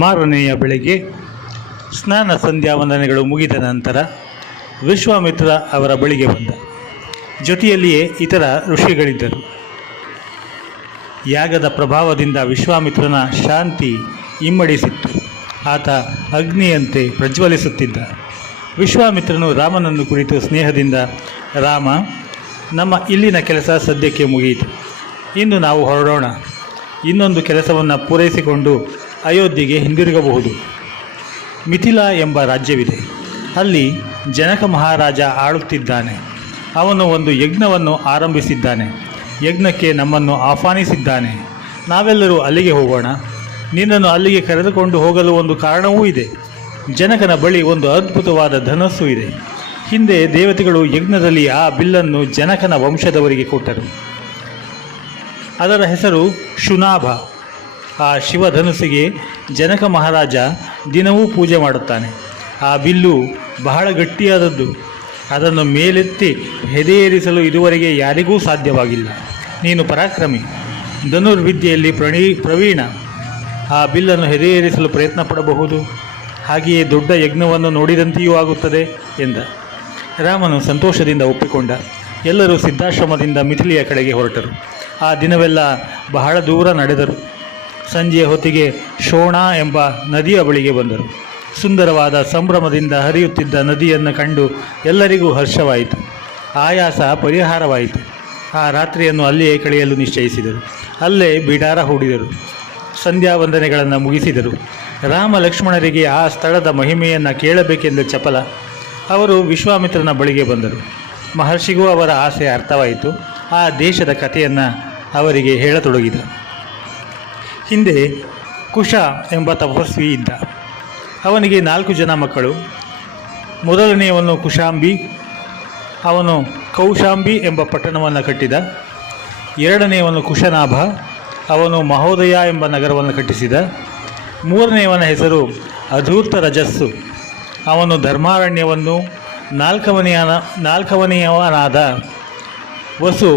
ಮಾರನೆಯ ಬೆಳಗ್ಗೆ ಸ್ನಾನ ಸಂಧ್ಯಾ ವಂದನೆಗಳು ಮುಗಿದ ನಂತರ ವಿಶ್ವಾಮಿತ್ರ ಅವರ ಬಳಿಗೆ ಬಂದ. ಜೊತೆಯಲ್ಲಿಯೇ ಇತರ ಋಷಿಗಳಿದ್ದರು. ಯಾಗದ ಪ್ರಭಾವದಿಂದ ವಿಶ್ವಾಮಿತ್ರನ ಶಾಂತಿ ಇಮ್ಮಡಿಸಿತ್ತು. ಆತ ಅಗ್ನಿಯಂತೆ ಪ್ರಜ್ವಲಿಸುತ್ತಿದ್ದ. ವಿಶ್ವಾಮಿತ್ರನು ರಾಮನನ್ನು ಕುರಿತು ಸ್ನೇಹದಿಂದ, ರಾಮ, ನಮ್ಮ ಇಲ್ಲಿನ ಕೆಲಸ ಸದ್ಯಕ್ಕೆ ಮುಗಿಯಿತು. ಇನ್ನು ನಾವು ಹೊರಡೋಣ. ಇನ್ನೊಂದು ಕೆಲಸವನ್ನು ಪೂರೈಸಿಕೊಂಡು ಅಯೋಧ್ಯೆಗೆ ಹಿಂದಿರುಗಬಹುದು. ಮಿಥಿಲಾ ಎಂಬ ರಾಜ್ಯವಿದೆ. ಅಲ್ಲಿ ಜನಕ ಮಹಾರಾಜ ಆಳುತ್ತಿದ್ದಾನೆ. ಅವನು ಒಂದು ಯಜ್ಞವನ್ನು ಆರಂಭಿಸಿದ್ದಾನೆ. ಯಜ್ಞಕ್ಕೆ ನಮ್ಮನ್ನು ಆಹ್ವಾನಿಸಿದ್ದಾನೆ. ನಾವೆಲ್ಲರೂ ಅಲ್ಲಿಗೆ ಹೋಗೋಣ. ನಿನ್ನನ್ನು ಅಲ್ಲಿಗೆ ಕರೆದುಕೊಂಡು ಹೋಗಲು ಒಂದು ಕಾರಣವೂ ಇದೆ. ಜನಕನ ಬಳಿ ಒಂದು ಅದ್ಭುತವಾದ ಧನಸ್ಸು ಇದೆ. ಹಿಂದೆ ದೇವತೆಗಳು ಯಜ್ಞದಲ್ಲಿ ಆ ಬಿಲ್ಲನ್ನು ಜನಕನ ವಂಶದವರಿಗೆ ಕೊಟ್ಟರು. ಅದರ ಹೆಸರು ಶುನಾಭ. ಆ ಶಿವಧನುಸ್ಸಿಗೆ ಜನಕ ಮಹಾರಾಜ ದಿನವೂ ಪೂಜೆ ಮಾಡುತ್ತಾನೆ. ಆ ಬಿಲ್ಲು ಬಹಳ ಗಟ್ಟಿಯಾದದ್ದು. ಅದನ್ನು ಮೇಲೆತ್ತಿ ಹೆದೆಯೇರಿಸಲು ಇದುವರೆಗೆ ಯಾರಿಗೂ ಸಾಧ್ಯವಾಗಿಲ್ಲ. ನೀನು ಪರಾಕ್ರಮಿ, ಧನುರ್ವಿದ್ಯೆಯಲ್ಲಿ ಪ್ರವೀಣ. ಆ ಬಿಲ್ಲನ್ನು ಹೆದೆಯೇರಿಸಲು ಪ್ರಯತ್ನ ಪಡಬಹುದು. ಹಾಗೆಯೇ ದೊಡ್ಡ ಯಜ್ಞವನ್ನು ನೋಡಿದಂತೆಯೂ ಆಗುತ್ತದೆ ಎಂದ. ರಾಮನು ಸಂತೋಷದಿಂದ ಒಪ್ಪಿಕೊಂಡ. ಎಲ್ಲರೂ ಸಿದ್ಧಾಶ್ರಮದಿಂದ ಮಿಥಿಲಿಯ ಕಡೆಗೆ ಹೊರಟರು. ಆ ದಿನವೆಲ್ಲ ಬಹಳ ದೂರ ನಡೆದರು. ಸಂಜೆಯ ಹೊತ್ತಿಗೆ ಶೋಣ ಎಂಬ ನದಿಯ ಬಳಿಗೆ ಬಂದರು. ಸುಂದರವಾದ ಸಂಭ್ರಮದಿಂದ ಹರಿಯುತ್ತಿದ್ದ ನದಿಯನ್ನು ಕಂಡು ಎಲ್ಲರಿಗೂ ಹರ್ಷವಾಯಿತು. ಆಯಾಸ ಪರಿಹಾರವಾಯಿತು. ಆ ರಾತ್ರಿಯನ್ನು ಅಲ್ಲಿಯೇ ಕಳೆಯಲು ನಿಶ್ಚಯಿಸಿದರು. ಅಲ್ಲೇ ಬಿಡಾರ ಹೂಡಿದರು. ಸಂಧ್ಯಾ ವಂದನೆಗಳನ್ನು ಮುಗಿಸಿದರು. ರಾಮ ಲಕ್ಷ್ಮಣರಿಗೆ ಆ ಸ್ಥಳದ ಮಹಿಮೆಯನ್ನು ಕೇಳಬೇಕೆಂದು ಚಪಲ. ಅವರು ವಿಶ್ವಾಮಿತ್ರನ ಬಳಿಗೆ ಬಂದರು. ಮಹರ್ಷಿಗೂ ಅವರ ಆಸೆ ಅರ್ಥವಾಯಿತು. ಆ ದೇಶದ ಕಥೆಯನ್ನು ಅವರಿಗೆ ಹೇಳತೊಡಗಿದ. ಹಿಂದೆ ಕುಶ ಎಂಬ ತಪಸ್ವಿ ಇದ್ದ. ಅವನಿಗೆ 4 ಜನ ಮಕ್ಕಳು. ಮೊದಲನೆಯವನು ಕುಶಾಂಬಿ. ಅವನು ಕೌಶಾಂಬಿ ಎಂಬ ಪಟ್ಟಣವನ್ನು ಕಟ್ಟಿದ. ಎರಡನೆಯವನು ಕುಶನಾಭ. ಅವನು ಮಹೋದಯ ಎಂಬ ನಗರವನ್ನು ಕಟ್ಟಿಸಿದ. ಮೂರನೆಯವನ ಹೆಸರು ಅಧೂರ್ತ ರಜಸ್ಸು. ಅವನು ಧರ್ಮಾರಣ್ಯವನ್ನು. ನಾಲ್ಕವನೆಯವನಾದ ವಸು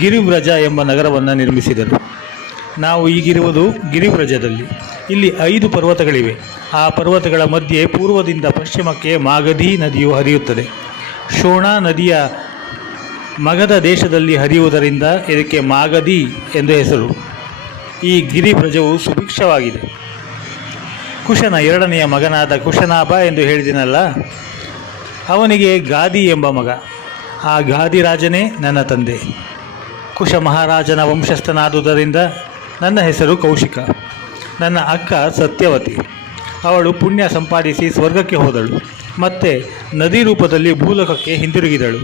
ಗಿರಿವ್ರಜ ಎಂಬ ನಗರವನ್ನು ನಿರ್ಮಿಸಿದರು. ನಾವು ಈಗಿರುವುದು ಗಿರಿವ್ರಜದಲ್ಲಿ. ಇಲ್ಲಿ 5 ಪರ್ವತಗಳಿವೆ. ಆ ಪರ್ವತಗಳ ಮಧ್ಯೆ ಪೂರ್ವದಿಂದ ಪಶ್ಚಿಮಕ್ಕೆ ಮಾಗಧಿ ನದಿಯು ಹರಿಯುತ್ತದೆ. ಶೋಣ ನದಿಯ ಮಗಧ ದೇಶದಲ್ಲಿ ಹರಿಯುವುದರಿಂದ ಇದಕ್ಕೆ ಮಾಗಧಿ ಎಂದು ಹೆಸರು. ಈ ಗಿರಿವ್ರಜವು ಸುಭಿಕ್ಷವಾಗಿದೆ. ಕುಶನ 2ನೆಯ ಮಗನಾದ ಕುಶನಾಭ ಎಂದು ಹೇಳಿದನಲ್ಲ, ಅವನಿಗೆ ಗಾದಿ ಎಂಬ ಮಗ. ಆ ಗಾದಿ ರಾಜನೇ ನನ್ನ ತಂದೆ. ಕುಶ ಮಹಾರಾಜನ ವಂಶಸ್ಥನಾದುದರಿಂದ ನನ್ನ ಹೆಸರು ಕೌಶಿಕ. ನನ್ನ ಅಕ್ಕ ಸತ್ಯವತಿ. ಅವಳು ಪುಣ್ಯ ಸಂಪಾದಿಸಿ ಸ್ವರ್ಗಕ್ಕೆ ಹೋದಳು. ಮತ್ತೆ ನದಿ ರೂಪದಲ್ಲಿ ಭೂಲೋಕಕ್ಕೆ ಹಿಂದಿರುಗಿದಳು.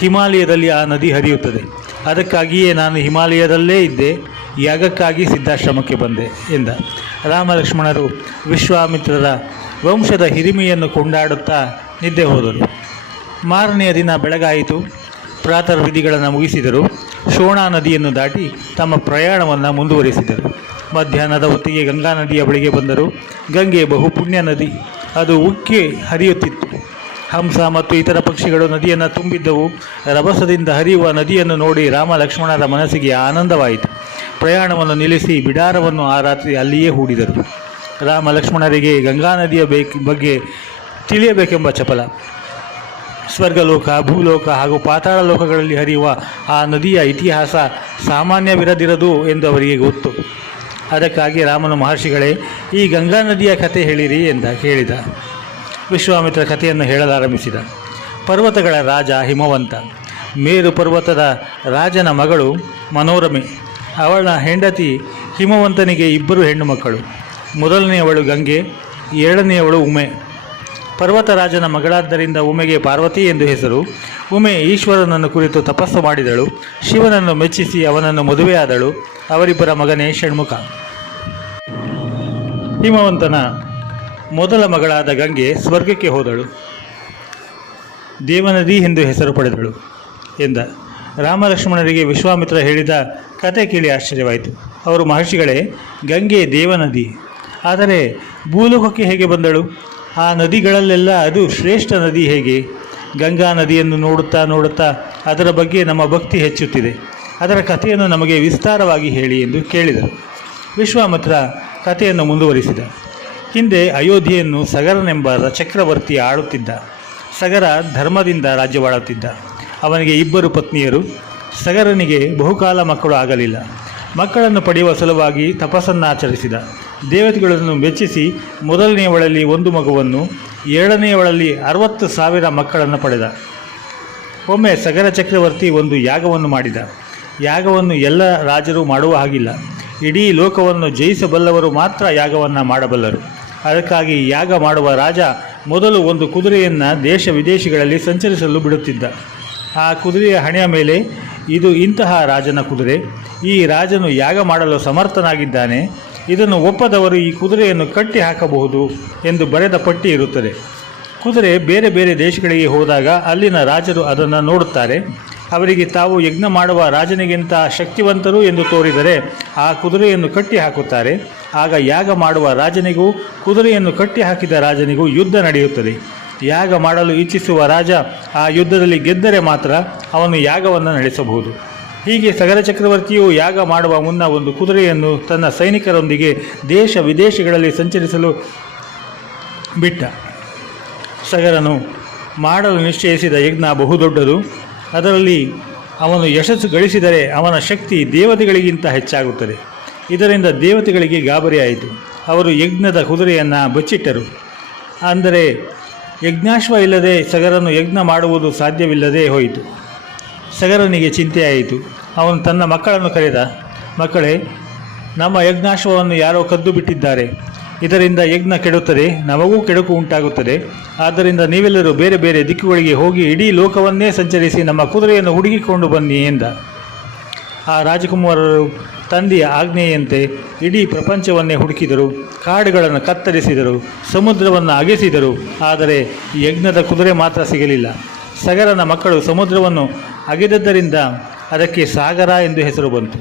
ಹಿಮಾಲಯದಲ್ಲಿ ಆ ನದಿ ಹರಿಯುತ್ತದೆ. ಅದಕ್ಕಾಗಿಯೇ ನಾನು ಹಿಮಾಲಯದಲ್ಲೇ ಇದ್ದೆ. ಯಾಗಕ್ಕಾಗಿ ಸಿದ್ಧಾಶ್ರಮಕ್ಕೆ ಬಂದೆ ಎಂದ. ರಾಮ ಲಕ್ಷ್ಮಣರು ವಿಶ್ವಾಮಿತ್ರರ ವಂಶದ ಹಿರಿಮೆಯನ್ನು ಕೊಂಡಾಡುತ್ತಾ ನಿದ್ದೆ ಹೋದರು. ಮಾರನೆಯ ದಿನ ಬೆಳಗಾಯಿತು. ಪ್ರಾತಃ ವಿಧಿಗಳನ್ನು ಮುಗಿಸಿದರು. ಶೋಣಾ ನದಿಯನ್ನು ದಾಟಿ ತಮ್ಮ ಪ್ರಯಾಣವನ್ನು ಮುಂದುವರಿಸಿದರು. ಮಧ್ಯಾಹ್ನದ ಹೊತ್ತಿಗೆ ಗಂಗಾ ನದಿಯ ಬಳಿಗೆ ಬಂದರು. ಗಂಗೆ ಬಹುಪುಣ್ಯ ನದಿ. ಅದು ಉಕ್ಕಿ ಹರಿಯುತ್ತಿತ್ತು. ಹಂಸ ಮತ್ತು ಇತರ ಪಕ್ಷಿಗಳು ನದಿಯನ್ನು ತುಂಬಿದ್ದವು. ರಭಸದಿಂದ ಹರಿಯುವ ನದಿಯನ್ನು ನೋಡಿ ರಾಮ ಲಕ್ಷ್ಮಣರ ಮನಸ್ಸಿಗೆ ಆನಂದವಾಯಿತು. ಪ್ರಯಾಣವನ್ನು ನಿಲ್ಲಿಸಿ ಬಿಡಾರವನ್ನು ಆ ರಾತ್ರಿ ಅಲ್ಲಿಯೇ ಹೂಡಿದರು. ರಾಮ ಲಕ್ಷ್ಮಣರಿಗೆ ಗಂಗಾ ನದಿಯ ಬಗ್ಗೆ ತಿಳಿಯಬೇಕೆಂಬ ಚಪಲ. ಸ್ವರ್ಗಲೋಕ, ಭೂಲೋಕ ಹಾಗೂ ಪಾತಾಳ ಲೋಕಗಳಲ್ಲಿ ಹರಿಯುವ ಆ ನದಿಯ ಇತಿಹಾಸ ಸಾಮಾನ್ಯವಿರದಿರದು ಎಂದು ಅವರಿಗೆ ಗೊತ್ತು. ಅದಕ್ಕಾಗಿ ರಾಮನು ಮಹರ್ಷಿಗಳೇ, ಈ ಗಂಗಾ ನದಿಯ ಕಥೆ ಹೇಳಿರಿ ಎಂದ ಕೇಳಿದ. ವಿಶ್ವಾಮಿತ್ರ ಕಥೆಯನ್ನು ಹೇಳಲಾರಂಭಿಸಿದ. ಪರ್ವತಗಳ ರಾಜ ಹಿಮವಂತ. ಮೇರು ಪರ್ವತದ ರಾಜನ ಮಗಳು ಮನೋರಮೆ. ಅವಳ ಹೆಂಡತಿ ಹಿಮವಂತನಿಗೆ 2 ಹೆಣ್ಣು ಮಕ್ಕಳು. ಮೊದಲನೆಯವಳು ಗಂಗೆ, 2ನೆಯವಳು ಉಮೆ. ಪರ್ವತರಾಜನ ಮಗಳಾದ್ದರಿಂದ ಉಮೆಗೆ ಪಾರ್ವತಿ ಎಂದು ಹೆಸರು. ಉಮೆ ಈಶ್ವರನನ್ನು ಕುರಿತು ತಪಸ್ಸು ಮಾಡಿದಳು. ಶಿವನನ್ನು ಮೆಚ್ಚಿಸಿ ಅವನನ್ನು ಮದುವೆಯಾದಳು. ಅವರಿಬ್ಬರ ಮಗನೇ ಷಣ್ಮುಖ. ಹಿಮವಂತನ ಮೊದಲ ಮಗಳಾದ ಗಂಗೆ ಸ್ವರ್ಗಕ್ಕೆ ಹೋದಳು. ದೇವನದಿ ಎಂದು ಹೆಸರು ಪಡೆದಳು ಎಂದ. ರಾಮಲಕ್ಷ್ಮಣರಿಗೆ ವಿಶ್ವಾಮಿತ್ರ ಹೇಳಿದ ಕತೆ ಕೇಳಿ ಆಶ್ಚರ್ಯವಾಯಿತು. ಅವರು ಮಹರ್ಷಿಗಳೇ, ಗಂಗೆ ದೇವನದಿ. ಆದರೆ ಭೂಲೋಕಕ್ಕೆ ಹೇಗೆ ಬಂದಳು? ಆ ನದಿಗಳಲ್ಲೆಲ್ಲ ಅದು ಶ್ರೇಷ್ಠ ನದಿ ಹೇಗೆ? ಗಂಗಾ ನದಿಯನ್ನು ನೋಡುತ್ತಾ ನೋಡುತ್ತಾ ಅದರ ಬಗ್ಗೆ ನಮ್ಮ ಭಕ್ತಿ ಹೆಚ್ಚುತ್ತಿದೆ. ಅದರ ಕಥೆಯನ್ನು ನಮಗೆ ವಿಸ್ತಾರವಾಗಿ ಹೇಳಿ ಎಂದು ಕೇಳಿದರು. ವಿಶ್ವಾಮಿತ್ರ ಕಥೆಯನ್ನು ಮುಂದುವರಿಸಿದ. ಹಿಂದೆ ಅಯೋಧ್ಯೆಯನ್ನು ಸಗರನೆಂಬ ಚಕ್ರವರ್ತಿ ಆಳುತ್ತಿದ್ದ. ಸಗರ ಧರ್ಮದಿಂದ ರಾಜ್ಯವಾಳುತ್ತಿದ್ದ. ಅವನಿಗೆ 2 ಪತ್ನಿಯರು. ಸಗರನಿಗೆ ಬಹುಕಾಲ ಮಕ್ಕಳು ಆಗಲಿಲ್ಲ. ಮಕ್ಕಳನ್ನು ಪಡೆಯುವ ಸಲುವಾಗಿ ತಪಸ್ಸನ್ನಾಚರಿಸಿದ. ದೇವತೆಗಳನ್ನು ಮೆಚ್ಚಿಸಿ ಮೊದಲನೆಯವಳಲ್ಲಿ 1 ಮಗುವನ್ನು, 2ನೆಯವಳಲ್ಲಿ 60,000 ಮಕ್ಕಳನ್ನು ಪಡೆದ. ಒಮ್ಮೆ ಸಗರ ಚಕ್ರವರ್ತಿ ಒಂದು ಯಾಗವನ್ನು ಮಾಡಿದ. ಯಾಗವನ್ನು ಎಲ್ಲ ರಾಜರು ಮಾಡುವ ಹಾಗಿಲ್ಲ. ಇಡೀ ಲೋಕವನ್ನು ಜಯಿಸಬಲ್ಲವರು ಮಾತ್ರ ಯಾಗವನ್ನು ಮಾಡಬಲ್ಲರು. ಅದಕ್ಕಾಗಿ ಯಾಗ ಮಾಡುವ ರಾಜ ಮೊದಲು ಒಂದು ಕುದುರೆಯನ್ನು ದೇಶ ವಿದೇಶಗಳಲ್ಲಿ ಸಂಚರಿಸಲು ಬಿಡುತ್ತಿದ್ದ. ಆ ಕುದುರೆಯ ಹಣೆಯ ಮೇಲೆ, ಇದು ಇಂತಹ ರಾಜನ ಕುದುರೆ, ಈ ರಾಜನು ಯಾಗ ಮಾಡಲು ಸಮರ್ಥನಾಗಿದ್ದಾನೆ, ಇದನ್ನು ಒಪ್ಪದವರು ಈ ಕುದುರೆಯನ್ನು ಕಟ್ಟಿ ಹಾಕಬಹುದು ಎಂದು ಬರೆದ ಪಟ್ಟಿ ಇರುತ್ತದೆ. ಕುದುರೆ ಬೇರೆ ಬೇರೆ ದೇಶಗಳಿಗೆ ಹೋದಾಗ ಅಲ್ಲಿನ ರಾಜರು ಅದನ್ನು ನೋಡುತ್ತಾರೆ. ಅವರಿಗೆ ತಾವು ಯಜ್ಞ ಮಾಡುವ ರಾಜನಿಗಿಂತ ಶಕ್ತಿವಂತರು ಎಂದು ತೋರಿದರೆ ಆ ಕುದುರೆಯನ್ನು ಕಟ್ಟಿ ಹಾಕುತ್ತಾರೆ. ಆಗ ಯಾಗ ಮಾಡುವ ರಾಜನಿಗೂ ಕುದುರೆಯನ್ನು ಕಟ್ಟಿ ಹಾಕಿದ ರಾಜನಿಗೂ ಯುದ್ಧ ನಡೆಯುತ್ತದೆ. ಯಾಗ ಮಾಡಲು ಇಚ್ಛಿಸುವ ರಾಜ ಆ ಯುದ್ಧದಲ್ಲಿ ಗೆದ್ದರೆ ಮಾತ್ರ ಅವನು ಯಾಗವನ್ನು ನಡೆಸಬಹುದು. ಹೀಗೆ ಸಗರ ಚಕ್ರವರ್ತಿಯು ಯಾಗ ಮಾಡುವ ಮುನ್ನ ಒಂದು ಕುದುರೆಯನ್ನು ತನ್ನ ಸೈನಿಕರೊಂದಿಗೆ ದೇಶ ವಿದೇಶಗಳಲ್ಲಿ ಸಂಚರಿಸಲು ಬಿಟ್ಟ. ಸಗರನು ಮಾಡಲು ನಿಶ್ಚಯಿಸಿದ ಯಜ್ಞ ಬಹುದೊಡ್ಡದು. ಅದರಲ್ಲಿ ಅವನು ಯಶಸ್ಸು ಗಳಿಸಿದರೆ ಅವನ ಶಕ್ತಿ ದೇವತೆಗಳಿಗಿಂತ ಹೆಚ್ಚಾಗುತ್ತದೆ. ಇದರಿಂದ ದೇವತೆಗಳಿಗೆ ಗಾಬರಿಯಾಯಿತು. ಅವರು ಯಜ್ಞದ ಕುದುರೆಯನ್ನು ಬಚ್ಚಿಟ್ಟರು. ಅಂದರೆ ಯಜ್ಞಾಶ್ವ ಇಲ್ಲದೆ ಸಗರನು ಯಜ್ಞ ಮಾಡುವುದು ಸಾಧ್ಯವಿಲ್ಲದೆ ಹೋಯಿತು. ಸಗರನಿಗೆ ಚಿಂತೆಯಾಯಿತು. ಅವನು ತನ್ನ ಮಕ್ಕಳನ್ನು ಕರೆದ. ಮಕ್ಕಳೇ, ನಮ್ಮ ಯಜ್ಞಾಶ್ವವನ್ನು ಯಾರೋ ಕದ್ದು ಬಿಟ್ಟಿದ್ದಾರೆ. ಇದರಿಂದ ಯಜ್ಞ ಕೆಡುತ್ತದೆ, ನಮಗೂ ಕೆಡುಕು ಉಂಟಾಗುತ್ತದೆ. ಆದ್ದರಿಂದ ನೀವೆಲ್ಲರೂ ಬೇರೆ ಬೇರೆ ದಿಕ್ಕುಗಳಿಗೆ ಹೋಗಿ ಇಡೀ ಲೋಕವನ್ನೇ ಸಂಚರಿಸಿ ನಮ್ಮ ಕುದುರೆಯನ್ನು ಹುಡುಕಿಕೊಂಡು ಬನ್ನಿ ಎಂದ. ಆ ರಾಜಕುಮಾರರು ತಂದೆಯ ಆಜ್ಞೆಯಂತೆ ಇಡೀ ಪ್ರಪಂಚವನ್ನೇ ಹುಡುಕಿದರು. ಕಾಡುಗಳನ್ನು ಕತ್ತರಿಸಿದರು, ಸಮುದ್ರವನ್ನು ಅಗೆಸಿದರು. ಆದರೆ ಯಜ್ಞದ ಕುದುರೆ ಮಾತ್ರ ಸಿಗಲಿಲ್ಲ. ಸಗರನ ಮಕ್ಕಳು ಸಮುದ್ರವನ್ನು ಅಗೆದದ್ದರಿಂದ ಅದಕ್ಕೆ ಸಾಗರ ಎಂದು ಹೆಸರು ಬಂತು.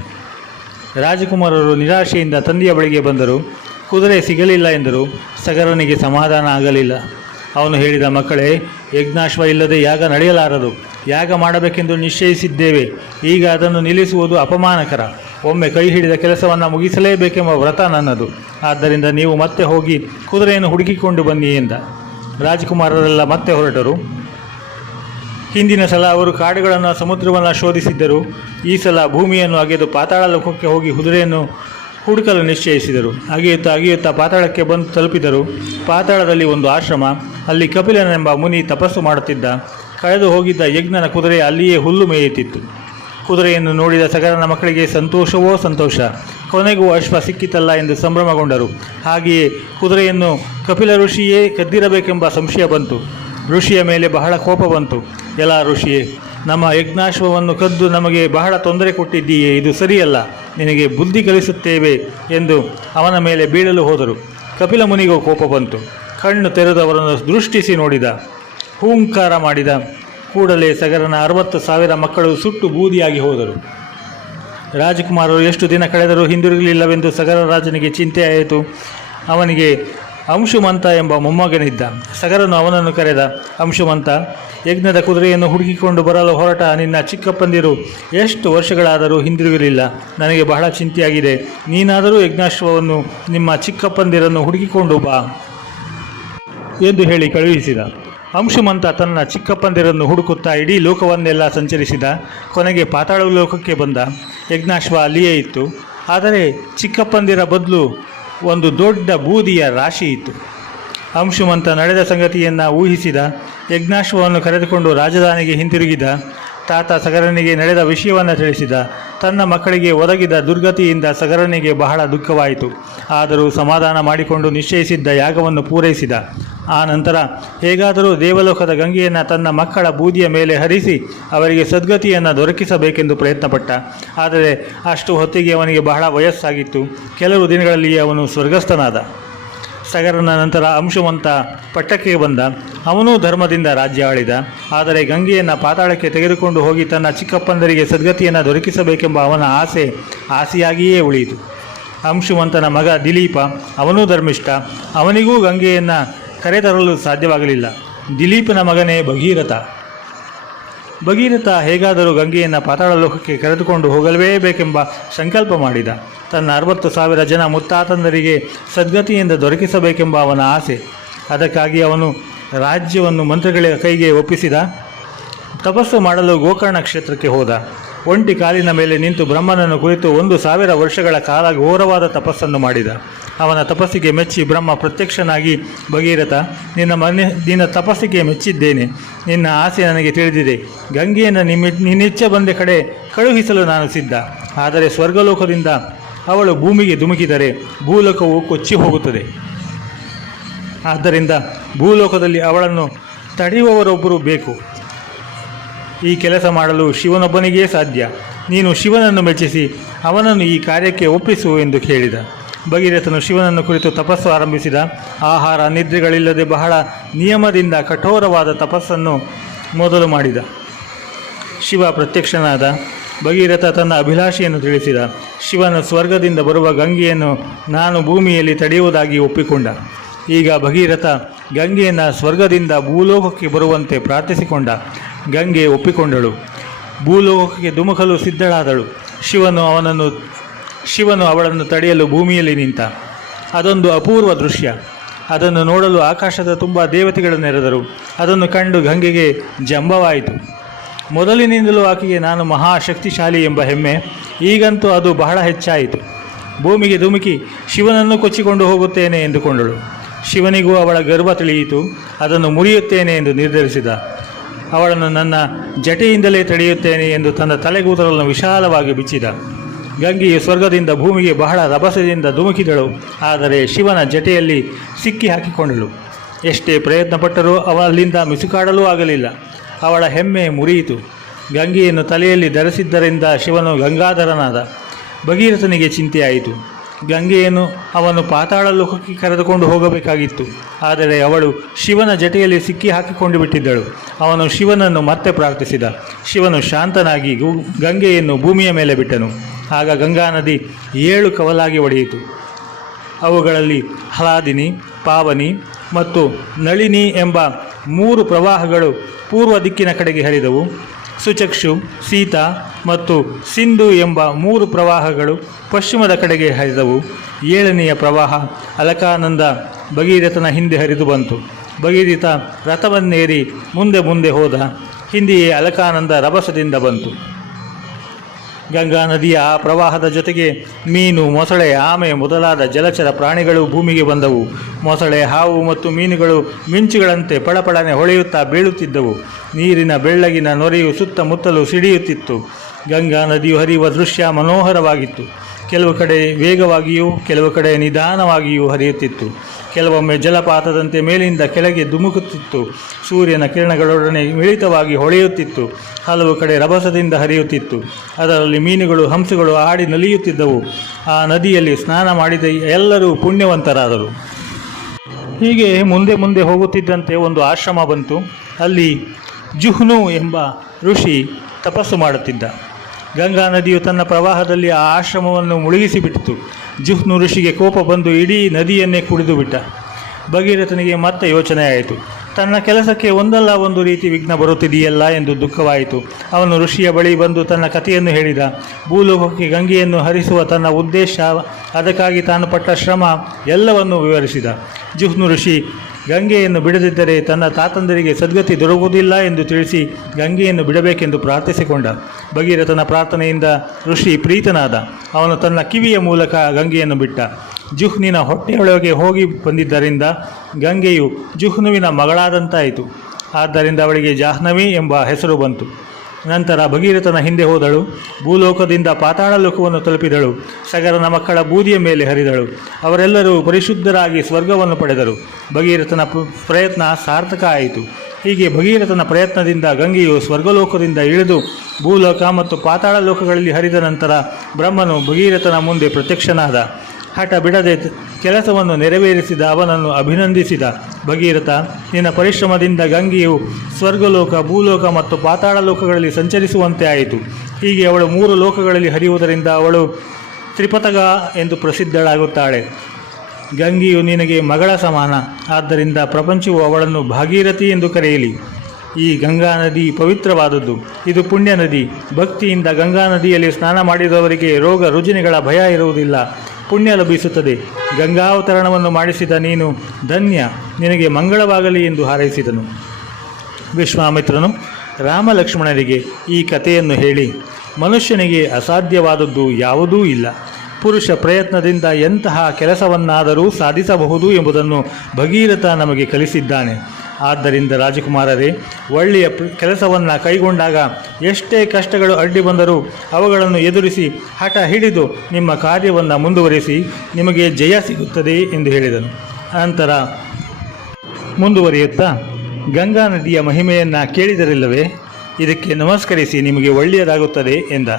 ರಾಜಕುಮಾರರು ನಿರಾಶೆಯಿಂದ ತಂದೆಯ ಬಳಿಗೆ ಬಂದರು. ಕುದುರೆ ಸಿಗಲಿಲ್ಲ ಎಂದರು. ಸಗರನಿಗೆ ಸಮಾಧಾನ ಆಗಲಿಲ್ಲ. ಅವನು ಹೇಳಿದ, ಮಕ್ಕಳೇ, ಯಜ್ಞಾಶ್ವ ಇಲ್ಲದೆ ಯಾಗ ನಡೆಯಲಾರದು. ಯಾಗ ಮಾಡಬೇಕೆಂದು ನಿಶ್ಚಯಿಸಿದ್ದೇವೆ. ಈಗ ಅದನ್ನು ನಿಲ್ಲಿಸುವುದು ಅಪಮಾನಕರ. ಒಮ್ಮೆ ಕೈ ಹಿಡಿದ ಕೆಲಸವನ್ನು ಮುಗಿಸಲೇಬೇಕೆಂಬ ವ್ರತ ನನ್ನದು. ಆದ್ದರಿಂದ ನೀವು ಮತ್ತೆ ಹೋಗಿ ಕುದುರೆಯನ್ನು ಹುಡುಕಿಕೊಂಡು ಬನ್ನಿ ಎಂದ. ರಾಜಕುಮಾರರೆಲ್ಲ ಮತ್ತೆ ಹೊರಟರು. ಹಿಂದಿನ ಸಲ ಅವರು ಕಾಡುಗಳನ್ನು, ಸಮುದ್ರವನ್ನು ಶೋಧಿಸಿದ್ದರು. ಈ ಸಲ ಭೂಮಿಯನ್ನು ಅಗೆದು ಪಾತಾಳ ಲೋಕಕ್ಕೆ ಹೋಗಿ ಕುದುರೆಯನ್ನು ಹುಡುಕಲು ನಿಶ್ಚಯಿಸಿದರು. ಅಗೆಯುತ್ತಾ ಪಾತಾಳಕ್ಕೆ ಬಂದು ತಲುಪಿದರು. ಪಾತಾಳದಲ್ಲಿ ಒಂದು ಆಶ್ರಮ. ಅಲ್ಲಿ ಕಪಿಲನೆಂಬ ಮುನಿ ತಪಸ್ಸು ಮಾಡುತ್ತಿದ್ದ. ಕಳೆದು ಹೋಗಿದ್ದ ಯಜ್ಞನ ಕುದುರೆ ಅಲ್ಲಿಯೇ ಹುಲ್ಲು ಮೇಯುತ್ತಿತ್ತು. ಕುದುರೆಯನ್ನು ನೋಡಿದ ಸಗರನ ಮಕ್ಕಳಿಗೆ ಸಂತೋಷವೋ ಸಂತೋಷ. ಕೊನೆಗೂ ಅಶ್ವ ಸಿಕ್ಕಿತಲ್ಲ ಎಂದು ಸಂಭ್ರಮಗೊಂಡರು. ಹಾಗೆಯೇ ಕುದುರೆಯನ್ನು ಕಪಿಲ ಋಷಿಯೇ ಕದ್ದಿರಬೇಕೆಂಬ ಸಂಶಯ ಬಂತು. ಋಷಿಯ ಮೇಲೆ ಬಹಳ ಕೋಪ ಬಂತು. ಎಲ್ಲ ಋಷಿಯೇ, ನಮ್ಮ ಯಜ್ಞಾಶ್ವವನ್ನು ಕದ್ದು ನಮಗೆ ಬಹಳ ತೊಂದರೆ ಕೊಟ್ಟಿದ್ದೀಯೇ, ಇದು ಸರಿಯಲ್ಲ, ನಿನಗೆ ಬುದ್ಧಿ ಕಲಿಸುತ್ತೇವೆ ಎಂದು ಅವನ ಮೇಲೆ ಬೀಳಲು ಹೋದರು. ಕಪಿಲ ಮುನಿಗೂ ಕೋಪ ಬಂತು. ಕಣ್ಣು ತೆರೆದವರನ್ನು ದೃಷ್ಟಿಸಿ ನೋಡಿದ. ಹೂಂಕಾರ ಮಾಡಿದ. ಕೂಡಲೇ ಸಗರನ 60,000 ಮಕ್ಕಳು ಸುಟ್ಟು ಬೂದಿಯಾಗಿ ಹೋದರು. ರಾಜಕುಮಾರರು ಎಷ್ಟು ದಿನ ಕಳೆದರೂ ಹಿಂದಿರುಗಲಿಲ್ಲವೆಂದು ಸಗರ ರಾಜನಿಗೆ ಚಿಂತೆಯಾಯಿತು. ಅವನಿಗೆ ಅಂಶುಮಂತ ಎಂಬ ಮೊಮ್ಮಗನಿದ್ದ. ಸಗರನು ಅವನನ್ನು ಕರೆದ. ಅಂಶುಮಂತ, ಯಜ್ಞದ ಕುದುರೆಯನ್ನು ಹುಡುಕಿಕೊಂಡು ಬರಲು ಹೊರಟ ನಿನ್ನ ಚಿಕ್ಕಪ್ಪಂದಿರು ಎಷ್ಟು ವರ್ಷಗಳಾದರೂ ಹಿಂದಿರುಗಲಿಲ್ಲ. ನನಗೆ ಬಹಳ ಚಿಂತೆಯಾಗಿದೆ. ನೀನಾದರೂ ಯಜ್ಞಾಶ್ವವನ್ನು ನಿಮ್ಮ ಚಿಕ್ಕಪ್ಪಂದಿರನ್ನು ಹುಡುಕಿಕೊಂಡು ಬಾ ಎಂದು ಹೇಳಿ ಕಳುಹಿಸಿದ. ಅಂಶುಮಂತ ತನ್ನ ಚಿಕ್ಕಪ್ಪಂದಿರನ್ನು ಹುಡುಕುತ್ತಾ ಇಡೀ ಲೋಕವನ್ನೆಲ್ಲ ಸಂಚರಿಸಿದ. ಕೊನೆಗೆ ಪಾತಾಳ ಲೋಕಕ್ಕೆ ಬಂದ. ಯಜ್ಞಾಶ್ವ ಅಲ್ಲಿಯೇ ಇತ್ತು. ಆದರೆ ಚಿಕ್ಕಪ್ಪಂದಿರ ಬದಲು ಒಂದು ದೊಡ್ಡ ಬೂದಿಯ ರಾಶಿ ಇತ್ತು. ಅಂಶುಮಂತ ನಡೆದ ಸಂಗತಿಯನ್ನು ಊಹಿಸಿದ. ಯಜ್ಞಾಶ್ವವನ್ನು ಕರೆದುಕೊಂಡು ರಾಜಧಾನಿಗೆ ಹಿಂತಿರುಗಿದ. ತಾತ ಸಗರನಿಗೆ ನಡೆದ ವಿಷಯವನ್ನು ತಿಳಿಸಿದ. ತನ್ನ ಮಕ್ಕಳಿಗೆ ಒದಗಿದ ದುರ್ಗತಿಯಿಂದ ಸಗರನಿಗೆ ಬಹಳ ದುಃಖವಾಯಿತು. ಆದರೂ ಸಮಾಧಾನ ಮಾಡಿಕೊಂಡು ನಿಶ್ಚಯಿಸಿದ್ದ ಯಾಗವನ್ನು ಪೂರೈಸಿದ. ಆ ನಂತರ ಹೇಗಾದರೂ ದೇವಲೋಕದ ಗಂಗೆಯನ್ನು ತನ್ನ ಮಕ್ಕಳ ಬೂದಿಯ ಮೇಲೆ ಹರಿಸಿ ಅವರಿಗೆ ಸದ್ಗತಿಯನ್ನು ದೊರಕಿಸಬೇಕೆಂದು ಪ್ರಯತ್ನಪಟ್ಟ. ಆದರೆ ಅಷ್ಟು ಹೊತ್ತಿಗೆ ಅವನಿಗೆ ಬಹಳ ವಯಸ್ಸಾಗಿತ್ತು. ಕೆಲವು ದಿನಗಳಲ್ಲಿಯೇ ಅವನು ಸ್ವರ್ಗಸ್ಥನಾದ. ಸಗರನ ನಂತರ ಅಂಶುಮಂತ ಪಟ್ಟಕ್ಕೆ ಬಂದ. ಅವನೂ ಧರ್ಮದಿಂದ ರಾಜ್ಯ ಆಳಿದ. ಆದರೆ ಗಂಗೆಯನ್ನು ಪಾತಾಳಕ್ಕೆ ತೆಗೆದುಕೊಂಡು ಹೋಗಿ ತನ್ನ ಚಿಕ್ಕಪ್ಪಂದರಿಗೆ ಸದ್ಗತಿಯನ್ನು ದೊರಕಿಸಬೇಕೆಂಬ ಅವನ ಆಸೆಯಾಗಿಯೇ ಉಳಿಯಿತು. ಅಂಶುಮಂತನ ಮಗ ದಿಲೀಪ, ಅವನೂ ಧರ್ಮಿಷ್ಠ. ಅವನಿಗೂ ಗಂಗೆಯನ್ನು ಕರೆತರಲು ಸಾಧ್ಯವಾಗಲಿಲ್ಲ. ದಿಲೀಪನ ಮಗನೇ ಭಗೀರಥ. ಭಗೀರಥ ಹೇಗಾದರೂ ಗಂಗೆಯನ್ನು ಪಾತಾಳ ಲೋಕಕ್ಕೆ ಕರೆದುಕೊಂಡು ಹೋಗಲೇಬೇಕೆಂಬ ಸಂಕಲ್ಪ ಮಾಡಿದ. ತನ್ನ 60,000 ಜನ ಮುತ್ತಾತಂದರಿಗೆ ಸದ್ಗತಿಯಿಂದ ದೊರಕಿಸಬೇಕೆಂಬ ಅವನ ಆಸೆ. ಅದಕ್ಕಾಗಿ ಅವನು ರಾಜ್ಯವನ್ನು ಮಂತ್ರಿಗಳ ಕೈಗೆ ಒಪ್ಪಿಸಿದ. ತಪಸ್ಸು ಮಾಡಲು ಗೋಕರ್ಣ ಕ್ಷೇತ್ರಕ್ಕೆ ಹೋದ. ಒಂಟಿ ಕಾಲಿನ ಮೇಲೆ ನಿಂತು ಬ್ರಹ್ಮನನ್ನು ಕುರಿತು 1,000 ವರ್ಷಗಳ ಕಾಲ ಘೋರವಾದ ತಪಸ್ಸನ್ನು ಮಾಡಿದ. ಅವನ ತಪಸ್ಸಿಗೆ ಮೆಚ್ಚಿ ಬ್ರಹ್ಮ ಪ್ರತ್ಯಕ್ಷನಾಗಿ, ಭಗೀರಥ, ನಿನ್ನ ತಪಸ್ಸಿಗೆ ಮೆಚ್ಚಿದ್ದೇನೆ. ನಿನ್ನ ಆಸೆ ನನಗೆ ತಿಳಿದಿದೆ. ಗಂಗೆಯನ್ನು ನಿನ್ನಿಚ್ಛೆ ಬಂದ ಕಡೆ ಕಳುಹಿಸಲು ನಾನು ಸಿದ್ಧ. ಆದರೆ ಸ್ವರ್ಗಲೋಕದಿಂದ ಅವಳು ಭೂಮಿಗೆ ಧುಮುಕಿದರೆ ಭೂಲೋಕವು ಕೊಚ್ಚಿ ಹೋಗುತ್ತದೆ. ಆದ್ದರಿಂದ ಭೂಲೋಕದಲ್ಲಿ ಅವಳನ್ನು ತಡೆಯುವವರೊಬ್ಬರು ಬೇಕು. ಈ ಕೆಲಸ ಮಾಡಲು ಶಿವನೊಬ್ಬನಿಗೇ ಸಾಧ್ಯ. ನೀನು ಶಿವನನ್ನು ಮೆಚ್ಚಿಸಿ ಅವನನ್ನು ಈ ಕಾರ್ಯಕ್ಕೆ ಒಪ್ಪಿಸು ಎಂದು ಕೇಳಿದ. ಭಗೀರಥನು ಶಿವನನ್ನು ಕುರಿತು ತಪಸ್ಸು ಆರಂಭಿಸಿದ. ಆಹಾರ ನಿದ್ರೆಗಳಿಲ್ಲದೆ ಬಹಳ ನಿಯಮದಿಂದ ಕಠೋರವಾದ ತಪಸ್ಸನ್ನು ಮೊದಲು ಮಾಡಿದ. ಶಿವ ಪ್ರತ್ಯಕ್ಷನಾದ. ಭಗೀರಥ ತನ್ನ ಅಭಿಲಾಷೆಯನ್ನು ತಿಳಿಸಿದ. ಶಿವನು ಸ್ವರ್ಗದಿಂದ ಬರುವ ಗಂಗೆಯನ್ನು ನಾನು ಭೂಮಿಯಲ್ಲಿ ತಡೆಯುವುದಾಗಿ ಒಪ್ಪಿಕೊಂಡ. ಈಗ ಭಗೀರಥ ಗಂಗೆಯನ್ನು ಸ್ವರ್ಗದಿಂದ ಭೂಲೋಕಕ್ಕೆ ಬರುವಂತೆ ಪ್ರಾರ್ಥಿಸಿಕೊಂಡ. ಗಂಗೆ ಒಪ್ಪಿಕೊಂಡಳು. ಭೂಲೋಕಕ್ಕೆ ಧುಮುಕಲು ಸಿದ್ಧಳಾದಳು. ಶಿವನು ಅವಳನ್ನು ತಡೆಯಲು ಭೂಮಿಯಲ್ಲಿ ನಿಂತ. ಅದೊಂದು ಅಪೂರ್ವ ದೃಶ್ಯ. ಅದನ್ನು ನೋಡಲು ಆಕಾಶದ ತುಂಬ ದೇವತೆಗಳು ನೆರೆದರು. ಅದನ್ನು ಕಂಡು ಗಂಗೆಗೆ ಜಂಬವಾಯಿತು. ಮೊದಲಿನಿಂದಲೂ ಆಕೆಗೆ ನಾನು ಮಹಾಶಕ್ತಿಶಾಲಿ ಎಂಬ ಹೆಮ್ಮೆ. ಈಗಂತೂ ಅದು ಬಹಳ ಹೆಚ್ಚಾಯಿತು. ಭೂಮಿಗೆ ಧುಮುಕಿ ಶಿವನನ್ನು ಕೊಚ್ಚಿಕೊಂಡು ಹೋಗುತ್ತೇನೆ ಎಂದುಕೊಂಡಳು. ಶಿವನಿಗೂ ಅವಳ ಗರ್ವ ತಿಳಿಯಿತು. ಅದನ್ನು ಮುರಿಯುತ್ತೇನೆ ಎಂದು ನಿರ್ಧರಿಸಿದ. ಅವಳನ್ನು ನನ್ನ ಜಟೆಯಿಂದಲೇ ತಡೆಯುತ್ತೇನೆ ಎಂದು ತನ್ನ ತಲೆಗೂದಲನ್ನು ವಿಶಾಲವಾಗಿ ಬಿಚ್ಚಿದ. ಗಂಗೆಯು ಸ್ವರ್ಗದಿಂದ ಭೂಮಿಗೆ ಬಹಳ ರಭಸದಿಂದ ಧುಮುಕಿದಳು. ಆದರೆ ಶಿವನ ಜಟೆಯಲ್ಲಿ ಸಿಕ್ಕಿ ಹಾಕಿಕೊಂಡಳು. ಎಷ್ಟೇ ಪ್ರಯತ್ನಪಟ್ಟರೂ ಅಲ್ಲಿಂದ ಮಿಸುಕಾಡಲೂ ಆಗಲಿಲ್ಲ. ಅವಳ ಹೆಮ್ಮೆ ಮುರಿಯಿತು. ಗಂಗೆಯನ್ನು ತಲೆಯಲ್ಲಿ ಧರಿಸಿದ್ದರಿಂದ ಶಿವನು ಗಂಗಾಧರನಾದ. ಭಗೀರಥನಿಗೆ ಚಿಂತೆಯಾಯಿತು. ಗಂಗೆಯನ್ನು ಅವನು ಪಾತಾಳ ಲೋಕಕ್ಕೆ ಕರೆದುಕೊಂಡು ಹೋಗಬೇಕಾಗಿತ್ತು. ಆದರೆ ಅವಳು ಶಿವನ ಜಟೆಯಲ್ಲಿ ಸಿಕ್ಕಿ ಹಾಕಿಕೊಂಡು ಬಿಟ್ಟಿದ್ದಳು. ಅವನು ಶಿವನನ್ನು ಮತ್ತೆ ಪ್ರಾರ್ಥಿಸಿದ. ಶಿವನು ಶಾಂತನಾಗಿ ಗಂಗೆಯನ್ನು ಭೂಮಿಯ ಮೇಲೆ ಬಿಟ್ಟನು. ಆಗ ಗಂಗಾ ನದಿ 7 ಕವಲಾಗಿ ಒಡೆಯಿತು. ಅವುಗಳಲ್ಲಿ ಹಲಾದಿನಿ, ಪಾವನಿ ಮತ್ತು ನಳಿನಿ ಎಂಬ 3 ಪ್ರವಾಹಗಳು ಪೂರ್ವ ದಿಕ್ಕಿನ ಕಡೆಗೆ ಹರಿದವು. ಸುಚಕ್ಷು, ಸೀತಾ ಮತ್ತು ಸಿಂಧು ಎಂಬ 3 ಪ್ರವಾಹಗಳು ಪಶ್ಚಿಮದ ಕಡೆಗೆ ಹರಿದವು. 7ನೆಯ ಪ್ರವಾಹ ಅಲಕಾನಂದ ಭಗೀರಥನ ಹಿಂದೆ ಹರಿದು ಬಂತು. ಭಗೀರಥ ರಥವನ್ನೇರಿ ಮುಂದೆ ಮುಂದೆ ಹೋದ. ಹಿಂದೆಯೇ ಅಲಕಾನಂದ ರಭಸದಿಂದ ಬಂತು. ಗಂಗಾ ನದಿಯ ಆ ಪ್ರವಾಹದ ಜೊತೆಗೆ ಮೀನು, ಮೊಸಳೆ, ಆಮೆ ಮೊದಲಾದ ಜಲಚರ ಪ್ರಾಣಿಗಳು ಭೂಮಿಗೆ ಬಂದವು. ಮೊಸಳೆ, ಹಾವು ಮತ್ತು ಮೀನುಗಳು ಮಿಂಚುಗಳಂತೆ ಪಳಪಳನೆ ಹೊಳೆಯುತ್ತಾ ಬೀಳುತ್ತಿದ್ದವು. ನೀರಿನ ಬೆಳ್ಳಗಿನ ನೊರೆಯು ಸುತ್ತಮುತ್ತಲೂ ಸಿಡಿಯುತ್ತಿತ್ತು. ಗಂಗಾ ನದಿಯು ಹರಿಯುವ ದೃಶ್ಯ ಮನೋಹರವಾಗಿತ್ತು. ಕೆಲವು ಕಡೆ ವೇಗವಾಗಿಯೂ ಕೆಲವು ಕಡೆ ನಿಧಾನವಾಗಿಯೂ ಹರಿಯುತ್ತಿತ್ತು. ಕೆಲವೊಮ್ಮೆ ಜಲಪಾತದಂತೆ ಮೇಲಿಂದ ಕೆಳಗೆ ಧುಮುಕುತ್ತಿತ್ತು. ಸೂರ್ಯನ ಕಿರಣಗಳೊಡನೆ ಮಿಳಿತವಾಗಿ ಹೊಳೆಯುತ್ತಿತ್ತು. ಹಲವು ಕಡೆ ರಭಸದಿಂದ ಹರಿಯುತ್ತಿತ್ತು. ಅದರಲ್ಲಿ ಮೀನುಗಳು, ಹಂಸಗಳು ಆಡಿ ನಲಿಯುತ್ತಿದ್ದವು. ಆ ನದಿಯಲ್ಲಿ ಸ್ನಾನ ಮಾಡಿದ ಎಲ್ಲರೂ ಪುಣ್ಯವಂತರಾದರು. ಹೀಗೆ ಮುಂದೆ ಮುಂದೆ ಹೋಗುತ್ತಿದ್ದಂತೆ ಒಂದು ಆಶ್ರಮ ಬಂತು. ಅಲ್ಲಿ ಜುಹ್ನು ಎಂಬ ಋಷಿ ತಪಸ್ಸು ಮಾಡುತ್ತಿದ್ದ. ಗಂಗಾ ನದಿಯು ತನ್ನ ಪ್ರವಾಹದಲ್ಲಿ ಆ ಆಶ್ರಮವನ್ನು ಮುಳುಗಿಸಿಬಿಟ್ಟಿತು. ಜುಹ್ನು ಋಷಿಗೆ ಕೋಪ ಬಂದು ಇಡೀ ನದಿಯನ್ನೇ ಕುಡಿದು ಬಿಟ್ಟ. ಭಗೀರಥನಿಗೆ ಮತ್ತೆ ಯೋಚನೆ ಆಯಿತು. ತನ್ನ ಕೆಲಸಕ್ಕೆ ಒಂದಲ್ಲ ಒಂದು ರೀತಿ ವಿಘ್ನ ಬರುತ್ತಿದೆಯಲ್ಲ ಎಂದು ದುಃಖವಾಯಿತು. ಅವನು ಋಷಿಯ ಬಳಿ ಬಂದು ತನ್ನ ಕಥೆಯನ್ನು ಹೇಳಿದ. ಭೂಲೋಕಕ್ಕೆ ಗಂಗೆಯನ್ನು ಹರಿಸುವ ತನ್ನ ಉದ್ದೇಶ, ಅದಕ್ಕಾಗಿ ತಾನು ಪಟ್ಟ ಶ್ರಮ ಎಲ್ಲವನ್ನೂ ವಿವರಿಸಿದ. ಜುಹ್ನು ಋಷಿ ಗಂಗೆಯನ್ನು ಬಿಡದಿದ್ದರೆ ತನ್ನ ತಾತಂದರಿಗೆ ಸದ್ಗತಿ ದೊರಕುವುದಿಲ್ಲ ಎಂದು ತಿಳಿಸಿ ಗಂಗೆಯನ್ನು ಬಿಡಬೇಕೆಂದು ಪ್ರಾರ್ಥಿಸಿಕೊಂಡ. ಭಗೀರಥನ ಪ್ರಾರ್ಥನೆಯಿಂದ ಋಷಿ ಪ್ರೀತನಾದ. ಅವನು ತನ್ನ ಕಿವಿಯ ಮೂಲಕ ಗಂಗೆಯನ್ನು ಬಿಟ್ಟ. ಜುಹ್ನಿನ ಹೊಟ್ಟೆಯೊಳಗೆ ಹೋಗಿ ಬಂದಿದ್ದರಿಂದ ಗಂಗೆಯು ಜುಹ್ನುವಿನ ಮಗಳಾದಂತಾಯಿತು. ಆದ್ದರಿಂದ ಅವಳಿಗೆ ಜಾಹ್ನವಿ ಎಂಬ ಹೆಸರು ಬಂತು. ನಂತರ ಭಗೀರಥನ ಹಿಂದೆ ಹೋದಳು. ಭೂಲೋಕದಿಂದ ಪಾತಾಳ ಲೋಕವನ್ನು ತಲುಪಿದಳು. ಸಗರನ ಮಕ್ಕಳ ಬೂದಿಯ ಮೇಲೆ ಹರಿದಳು. ಅವರೆಲ್ಲರೂ ಪರಿಶುದ್ಧರಾಗಿ ಸ್ವರ್ಗವನ್ನು ಪಡೆದರು. ಭಗೀರಥನ ಪ್ರಯತ್ನ ಸಾರ್ಥಕ ಆಯಿತು. ಹೀಗೆ ಭಗೀರಥನ ಪ್ರಯತ್ನದಿಂದ ಗಂಗೆಯು ಸ್ವರ್ಗಲೋಕದಿಂದ ಇಳಿದು ಭೂಲೋಕ ಮತ್ತು ಪಾತಾಳ ಲೋಕಗಳಲ್ಲಿ ಹರಿದ ನಂತರ ಬ್ರಹ್ಮನು ಭಗೀರಥನ ಮುಂದೆ ಪ್ರತ್ಯಕ್ಷನಾದ. ಹಠ ಬಿಡದೆ ಕೆಲಸವನ್ನು ನೆರವೇರಿಸಿದ ಅವನನ್ನು ಅಭಿನಂದಿಸಿದ. ಭಗೀರಥ, ನಿನ್ನ ಪರಿಶ್ರಮದಿಂದ ಗಂಗೆಯು ಸ್ವರ್ಗಲೋಕ, ಭೂಲೋಕ ಮತ್ತು ಪಾತಾಳ ಲೋಕಗಳಲ್ಲಿ ಸಂಚರಿಸುವಂತೆ ಆಯಿತು. ಹೀಗೆ ಅವಳು 3 ಲೋಕಗಳಲ್ಲಿ ಹರಿಯುವುದರಿಂದ ಅವಳು ತ್ರಿಪಥಗ ಎಂದು ಪ್ರಸಿದ್ಧಳಾಗುತ್ತಾಳೆ. ಗಂಗೆಯು ನಿನಗೆ ಮಗಳ ಸಮಾನ. ಆದ್ದರಿಂದ ಪ್ರಪಂಚವು ಅವಳನ್ನು ಭಾಗೀರಥಿ ಎಂದು ಕರೆಯಲಿ. ಈ ಗಂಗಾ ನದಿ ಪವಿತ್ರವಾದದ್ದು. ಇದು ಪುಣ್ಯ ನದಿ. ಭಕ್ತಿಯಿಂದ ಗಂಗಾ ನದಿಯಲ್ಲಿ ಸ್ನಾನ ಮಾಡಿದವರಿಗೆ ರೋಗ ರುಜಿನಗಳ ಭಯ ಇರುವುದಿಲ್ಲ, ಪುಣ್ಯ ಲಭಿಸುತ್ತದೆ. ಗಂಗಾವತರಣವನ್ನು ಮಾಡಿಸಿದ ನೀನು ಧನ್ಯ, ನಿನಗೆ ಮಂಗಳವಾಗಲಿ ಎಂದು ಹಾರೈಸಿದನು. ವಿಶ್ವಾಮಿತ್ರನು ರಾಮ ಲಕ್ಷ್ಮಣರಿಗೆ ಈ ಕಥೆಯನ್ನು ಹೇಳಿ, ಮನುಷ್ಯನಿಗೆ ಅಸಾಧ್ಯವಾದದ್ದು ಯಾವುದೂ ಇಲ್ಲ. ಪುರುಷ ಪ್ರಯತ್ನದಿಂದ ಎಂತಹ ಕೆಲಸವನ್ನಾದರೂ ಸಾಧಿಸಬಹುದು ಎಂಬುದನ್ನು ಭಗೀರಥ ನಮಗೆ ಕಲಿಸಿದ್ದಾನೆ. ಆದ್ದರಿಂದ ರಾಜಕುಮಾರರೇ, ಒಳ್ಳೆಯ ಕೆಲಸವನ್ನು ಕೈಗೊಂಡಾಗ ಎಷ್ಟೇ ಕಷ್ಟಗಳು ಅಡ್ಡಿ ಬಂದರೂ ಅವುಗಳನ್ನು ಎದುರಿಸಿ ಹಠ ಹಿಡಿದು ನಿಮ್ಮ ಕಾರ್ಯವನ್ನು ಮುಂದುವರಿಸಿ, ನಿಮಗೆ ಜಯ ಸಿಗುತ್ತದೆ ಎಂದು ಹೇಳಿದನು. ಅನಂತರ ಮುಂದುವರಿಯುತ್ತಾ, ಗಂಗಾ ನದಿಯ ಮಹಿಮೆಯನ್ನು ಕೇಳಿದರಿಲ್ಲವೇ? ಇದಕ್ಕೆ ನಮಸ್ಕರಿಸಿ, ನಿಮಗೆ ಒಳ್ಳೆಯದಾಗುತ್ತದೆ ಎಂದ.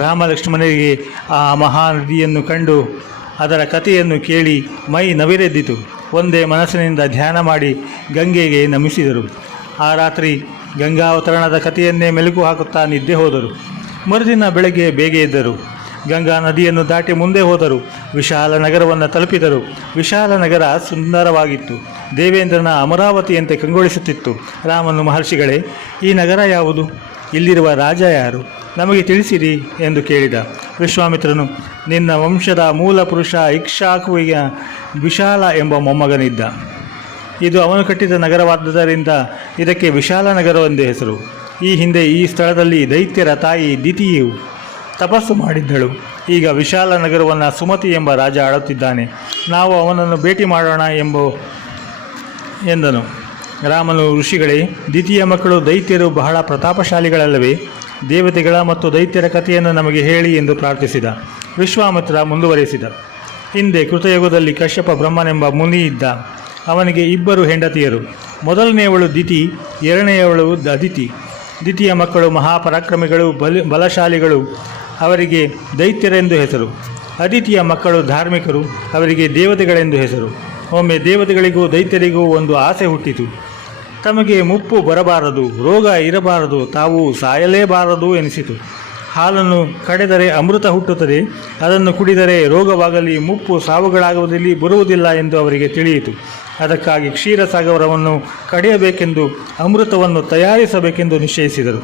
ರಾಮ ಲಕ್ಷ್ಮಣರಿಗೆ ಆ ಮಹಾನದಿಯನ್ನು ಕಂಡು ಅದರ ಕಥೆಯನ್ನು ಕೇಳಿ ಮೈ ನವಿರೆದ್ದಿತು. ಒಂದೇ ಮನಸ್ಸಿನಿಂದ ಧ್ಯಾನ ಮಾಡಿ ಗಂಗೆಗೆ ನಮಿಸಿದರು. ಆ ರಾತ್ರಿ ಗಂಗಾವತರಣದ ಕಥೆಯನ್ನೇ ಮೆಲುಕು ಹಾಕುತ್ತಾ ನಿದ್ದೆ ಹೋದರು. ಮರುದಿನ ಬೆಳಗ್ಗೆ ಬೇಗ ಎದ್ದರು. ಗಂಗಾ ನದಿಯನ್ನು ದಾಟಿ ಮುಂದೆ ಹೋದರು. ವಿಶಾಲ ನಗರವನ್ನು ತಲುಪಿದರು. ವಿಶಾಲ ನಗರ ಸುಂದರವಾಗಿತ್ತು. ದೇವೇಂದ್ರನ ಅಮರಾವತಿಯಂತೆ ಕಂಗೊಳಿಸುತ್ತಿತ್ತು. ರಾಮನು, ಮಹರ್ಷಿಗಳೇ, ಈ ನಗರ ಯಾವುದು? ಇಲ್ಲಿರುವ ರಾಜ ಯಾರು? ನಮಗೆ ತಿಳಿಸಿರಿ ಎಂದು ಕೇಳಿದ. ವಿಶ್ವಾಮಿತ್ರನು, ನಿನ್ನ ವಂಶದ ಮೂಲ ಪುರುಷ ಇಕ್ಷ್ವಾಕುವಿಗೆ ವಿಶಾಲ ಎಂಬ ಮೊಮ್ಮಗನಿದ್ದ. ಇದು ಅವನು ಕಟ್ಟಿದ ನಗರವಾದ್ದರಿಂದ ಇದಕ್ಕೆ ವಿಶಾಲ ನಗರವೆಂದು ಹೆಸರು. ಈ ಹಿಂದೆ ಈ ಸ್ಥಳದಲ್ಲಿ ದೈತ್ಯರ ತಾಯಿ ದಿತಿಯು ತಪಸ್ಸು ಮಾಡಿದ್ದಳು. ಈಗ ವಿಶಾಲ ನಗರವನ್ನು ಸುಮತಿ ಎಂಬ ರಾಜ ಆಳುತ್ತಿದ್ದಾನೆ. ನಾವು ಅವನನ್ನು ಭೇಟಿ ಮಾಡೋಣ ಎಂದನು. ರಾಮನು, ಋಷಿಗಳೇ, ದಿತಿಯ ಮಕ್ಕಳು ದೈತ್ಯರು ಬಹಳ ಪ್ರತಾಪಶಾಲಿಗಳಲ್ಲವೇ? ದೇವತೆಗಳ ಮತ್ತು ದೈತ್ಯರ ಕಥೆಯನ್ನು ನಮಗೆ ಹೇಳಿ ಎಂದು ಪ್ರಾರ್ಥಿಸಿದ. ವಿಶ್ವಾಮಿತ್ರ ಮುಂದುವರೆಸಿದ. ಹಿಂದೆ ಕೃತಯುಗದಲ್ಲಿ ಕಶ್ಯಪ ಬ್ರಹ್ಮನೆಂಬ ಮುನಿ ಇದ್ದ. ಅವನಿಗೆ 2 ಹೆಂಡತಿಯರು. ಮೊದಲನೆಯವಳು ದಿತಿ, ಎರಡನೆಯವಳು ಅದಿತಿ. ದಿತಿಯ ಮಕ್ಕಳು ಮಹಾಪರಾಕ್ರಮಿಗಳು, ಬಲಶಾಲಿಗಳು. ಅವರಿಗೆ ದೈತ್ಯರೆಂದು ಹೆಸರು. ಅದಿತಿಯ ಮಕ್ಕಳು ಧಾರ್ಮಿಕರು. ಅವರಿಗೆ ದೇವತೆಗಳೆಂದು ಹೆಸರು. ಒಮ್ಮೆ ದೇವತೆಗಳಿಗೂ ದೈತ್ಯರಿಗೂ ಒಂದು ಆಸೆ ಹುಟ್ಟಿತು. ತಮಗೆ ಮುಪ್ಪು ಬರಬಾರದು, ರೋಗ ಇರಬಾರದು, ತಾವು ಸಾಯಲೇಬಾರದು ಎನಿಸಿತು. ಹಾಲನ್ನು ಕಡೆದರೆ ಅಮೃತ ಹುಟ್ಟುತ್ತದೆ, ಅದನ್ನು ಕುಡಿದರೆ ರೋಗವಾಗಲಿ ಮುಪ್ಪು ಸಾವುಗಳಾಗುವುದಿಲ್ಲ ಬರುವುದಿಲ್ಲ ಎಂದು ಅವರಿಗೆ ತಿಳಿಯಿತು. ಅದಕ್ಕಾಗಿ ಕ್ಷೀರಸಾಗರವನ್ನು ಕಡೆಯಬೇಕೆಂದು, ಅಮೃತವನ್ನು ತಯಾರಿಸಬೇಕೆಂದು ನಿಶ್ಚಯಿಸಿದರು.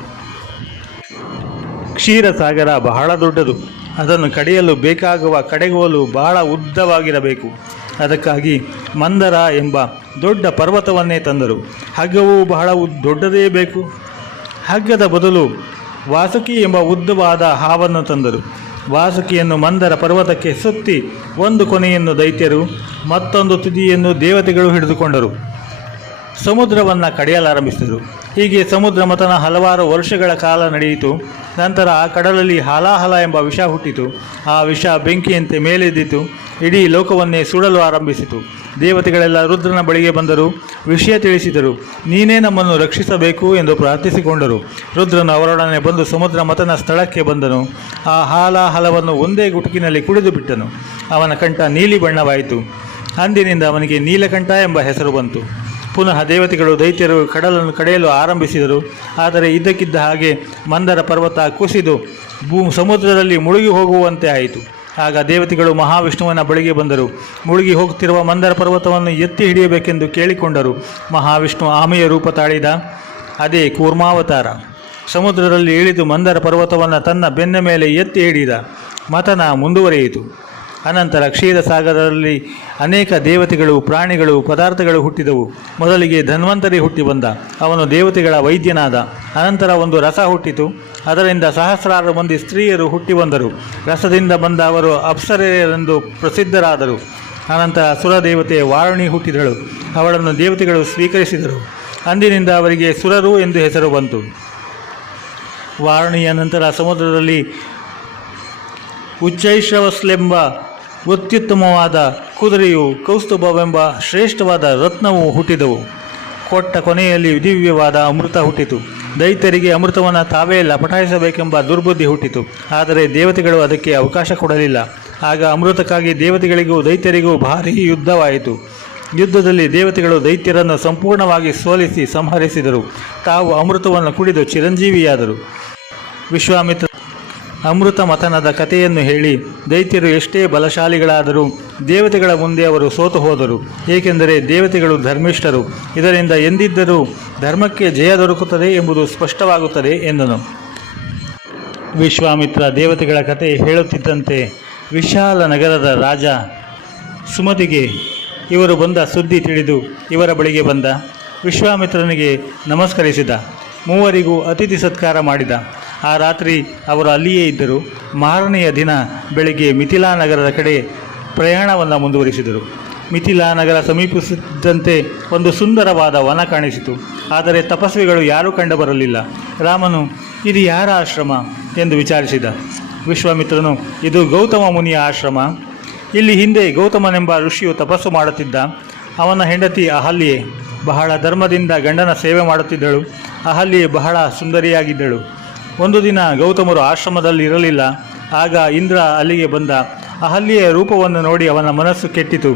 ಕ್ಷೀರಸಾಗರ ಬಹಳ ದೊಡ್ಡದು. ಅದನ್ನು ಕಡೆಯಲು ಬೇಕಾಗುವ ಕಡೆಗೋಲು ಬಹಳ ಉದ್ದವಾಗಿರಬೇಕು. ಅದಕ್ಕಾಗಿ ಮಂದರ ಎಂಬ ದೊಡ್ಡ ಪರ್ವತವನ್ನೇ ತಂದರು. ಹಗ್ಗವೂ ಬಹಳ ದೊಡ್ಡದೇ ಬೇಕು. ಹಗ್ಗದ ಬದಲು ವಾಸುಕಿ ಎಂಬ ಉದ್ದವಾದ ಹಾವನ್ನು ತಂದರು. ವಾಸುಕಿಯನ್ನು ಮಂದರ ಪರ್ವತಕ್ಕೆ ಸುತ್ತಿ ಒಂದು ಕೊನೆಯನ್ನು ದೈತ್ಯರು, ಮತ್ತೊಂದು ತುದಿಯನ್ನು ದೇವತೆಗಳು ಹಿಡಿದುಕೊಂಡರು. ಸಮುದ್ರವನ್ನು ಕಡೆಯಲಾರಂಭಿಸಿದರು. ಹೀಗೆ ಸಮುದ್ರ ಮಥನ ಹಲವಾರು ವರ್ಷಗಳ ಕಾಲ ನಡೆಯಿತು. ನಂತರ ಆ ಕಡಲಲ್ಲಿ ಹಾಲಾಹಲ ಎಂಬ ವಿಷ ಹುಟ್ಟಿತು. ಆ ವಿಷ ಬೆಂಕಿಯಂತೆ ಮೇಲೆದ್ದಿತು. ಇಡೀ ಲೋಕವನ್ನೇ ಸುಡಲು ಆರಂಭಿಸಿತು. ದೇವತೆಗಳೆಲ್ಲ ರುದ್ರನ ಬಳಿಗೆ ಬಂದರು. ವಿಷಯ ತಿಳಿಸಿದರು. ನೀನೇ ನಮ್ಮನ್ನು ರಕ್ಷಿಸಬೇಕು ಎಂದು ಪ್ರಾರ್ಥಿಸಿಕೊಂಡರು. ರುದ್ರನು ಅವರೊಡನೆ ಬಂದು ಸಮುದ್ರ ಮಥನ ಸ್ಥಳಕ್ಕೆ ಬಂದನು. ಆ ಹಾಲಾಹಲವನ್ನು ಒಂದೇ ಗುಟುಕಿನಲ್ಲಿ ಕುಡಿದು ಬಿಟ್ಟನು. ಅವನ ಕಂಠ ನೀಲಿ ಬಣ್ಣವಾಯಿತು. ಅಂದಿನಿಂದ ಅವನಿಗೆ ನೀಲಕಂಠ ಎಂಬ ಹೆಸರು ಬಂತು. ಪುನಃ ದೇವತೆಗಳು ದೈತ್ಯರು ಕಡಲನ್ನು ಕಡೆಯಲು ಆರಂಭಿಸಿದರು. ಆದರೆ ಇದ್ದಕ್ಕಿದ್ದ ಹಾಗೆ ಮಂದರ ಪರ್ವತ ಕುಸಿದು ಸಮುದ್ರದಲ್ಲಿ ಮುಳುಗಿ ಹೋಗುವಂತೆ ಆಯಿತು. ಆಗ ದೇವತೆಗಳು ಮಹಾವಿಷ್ಣುವಿನ ಬಳಿಗೆ ಬಂದರು. ಮುಳುಗಿ ಹೋಗುತ್ತಿರುವ ಮಂದರ ಪರ್ವತವನ್ನು ಎತ್ತಿ ಹಿಡಿಯಬೇಕೆಂದು ಕೇಳಿಕೊಂಡರು. ಮಹಾವಿಷ್ಣು ಆಮೆಯ ರೂಪ ತಾಳಿದ. ಅದೇ ಕೂರ್ಮಾವತಾರ. ಸಮುದ್ರದಲ್ಲಿ ಇಳಿದು ಮಂದರ ಪರ್ವತವನ್ನು ತನ್ನ ಬೆನ್ನ ಮೇಲೆ ಎತ್ತಿ ಹಿಡಿದ. ಮಥನ ಮುಂದುವರಿಯಿತು. ಅನಂತರ ಕ್ಷೀರಸಾಗರದಲ್ಲಿ ಅನೇಕ ದೇವತೆಗಳು, ಪ್ರಾಣಿಗಳು, ಪದಾರ್ಥಗಳು ಹುಟ್ಟಿದವು. ಮೊದಲಿಗೆ ಧನ್ವಂತರಿ ಹುಟ್ಟಿ ಬಂದ. ಅವನು ದೇವತೆಗಳ ವೈದ್ಯನಾದ. ಅನಂತರ ಒಂದು ರಸ ಹುಟ್ಟಿತು. ಅದರಿಂದ ಸಹಸ್ರಾರು ಮಂದಿ ಸ್ತ್ರೀಯರು ಹುಟ್ಟಿ ಬಂದರು. ರಸದಿಂದ ಬಂದ ಅವರು ಅಪ್ಸರೆಯರೆಂದು ಪ್ರಸಿದ್ಧರಾದರು. ಅನಂತರ ಸುರದೇವತೆ ವಾರುಣಿ ಹುಟ್ಟಿದಳು. ಅವಳನ್ನು ದೇವತೆಗಳು ಸ್ವೀಕರಿಸಿದರು. ಅಂದಿನಿಂದ ಅವರಿಗೆ ಸುರರು ಎಂದು ಹೆಸರು ಬಂತು. ವಾರುಣಿಯ ನಂತರ ಸಮುದ್ರದಲ್ಲಿ ಉಚ್ಚೈಶ್ರವಸ್ಲೆಂಬ ಅತ್ಯುತ್ತಮವಾದ ಕುದುರೆಯು, ಕೌಸ್ತುಭವೆಂಬ ಶ್ರೇಷ್ಠವಾದ ರತ್ನವು ಹುಟ್ಟಿದವು. ಕೊಟ್ಟ ಕೊನೆಯಲ್ಲಿ ದಿವ್ಯವಾದ ಅಮೃತ ಹುಟ್ಟಿತು. ದೈತ್ಯರಿಗೆ ಅಮೃತವನ್ನು ತಾವೇ ಲಪಟಾಯಿಸಬೇಕೆಂಬ ದುರ್ಬುದ್ಧಿ ಹುಟ್ಟಿತು. ಆದರೆ ದೇವತೆಗಳು ಅದಕ್ಕೆ ಅವಕಾಶ ಕೊಡಲಿಲ್ಲ. ಆಗ ಅಮೃತಕ್ಕಾಗಿ ದೇವತೆಗಳಿಗೂ ದೈತ್ಯರಿಗೂ ಭಾರೀ ಯುದ್ಧವಾಯಿತು. ಯುದ್ಧದಲ್ಲಿ ದೇವತೆಗಳು ದೈತ್ಯರನ್ನು ಸಂಪೂರ್ಣವಾಗಿ ಸೋಲಿಸಿ ಸಂಹರಿಸಿದರು. ತಾವು ಅಮೃತವನ್ನು ಕುಡಿದು ಚಿರಂಜೀವಿಯಾದರು. ವಿಶ್ವಾಮಿತ್ರ ಅಮೃತ ಮಥನದ ಕಥೆಯನ್ನು ಹೇಳಿ ದೈತ್ಯರು ಎಷ್ಟೇ ಬಲಶಾಲಿಗಳಾದರೂ ದೇವತೆಗಳ ಮುಂದೆ ಅವರು ಸೋತು ಹೋದರು. ಏಕೆಂದರೆ ದೇವತೆಗಳು ಧರ್ಮಿಷ್ಠರು, ಇದರಿಂದ ಎಂದಿದ್ದರೂ ಧರ್ಮಕ್ಕೆ ಜಯ ದೊರಕುತ್ತದೆ ಎಂಬುದು ಸ್ಪಷ್ಟವಾಗುತ್ತದೆ ಎಂದನು. ವಿಶ್ವಾಮಿತ್ರ ದೇವತೆಗಳ ಕಥೆ ಹೇಳುತ್ತಿದ್ದಂತೆ ವಿಶಾಲ ನಗರದ ರಾಜ ಸುಮತಿಗೆ ಇವರು ಬಂದ ಸುದ್ದಿ ತಿಳಿದು ಇವರ ಬಳಿಗೆ ಬಂದ. ವಿಶ್ವಾಮಿತ್ರನಿಗೆ ನಮಸ್ಕರಿಸಿದ. ಮೂವರಿಗೂ ಅತಿಥಿ ಸತ್ಕಾರ ಮಾಡಿದ. ಆ ರಾತ್ರಿ ಅವರು ಅಲ್ಲಿಯೇ ಇದ್ದರು. ಮಾರನೆಯ ದಿನ ಬೆಳಗ್ಗೆ ಮಿಥಿಲಾ ನಗರದ ಕಡೆ ಪ್ರಯಾಣವನ್ನು ಮುಂದುವರಿಸಿದರು. ಮಿಥಿಲಾ ನಗರ ಸಮೀಪಿಸುತ್ತಿದ್ದಂತೆ ಒಂದು ಸುಂದರವಾದ ವನ ಕಾಣಿಸಿತು. ಆದರೆ ತಪಸ್ವಿಗಳು ಯಾರೂ ಕಂಡುಬರಲಿಲ್ಲ. ರಾಮನು ಇದು ಯಾರ ಆಶ್ರಮ ಎಂದು ವಿಚಾರಿಸಿದ. ವಿಶ್ವಾಮಿತ್ರನು, ಇದು ಗೌತಮ ಮುನಿಯ ಆಶ್ರಮ. ಇಲ್ಲಿ ಹಿಂದೆ ಗೌತಮನೆಂಬ ಋಷಿಯು ತಪಸ್ಸು ಮಾಡುತ್ತಿದ್ದ. ಅವನ ಹೆಂಡತಿ ಅಹಲ್ಯೆ ಬಹಳ ಧರ್ಮದಿಂದ ಗಂಡನ ಸೇವೆ ಮಾಡುತ್ತಿದ್ದಳು. ಅಹಲ್ಯೆ ಬಹಳ ಸುಂದರಿಯಾಗಿದ್ದಳು. ಒಂದು ದಿನ ಗೌತಮರು ಆಶ್ರಮದಲ್ಲಿ ಇರಲಿಲ್ಲ. ಆಗ ಇಂದ್ರ ಅಲ್ಲಿಗೆ ಬಂದ. ಅಹಲ್ಯೆಯ ರೂಪವನ್ನು ನೋಡಿ ಅವನ ಮನಸ್ಸು ಕೆಟ್ಟಿತು.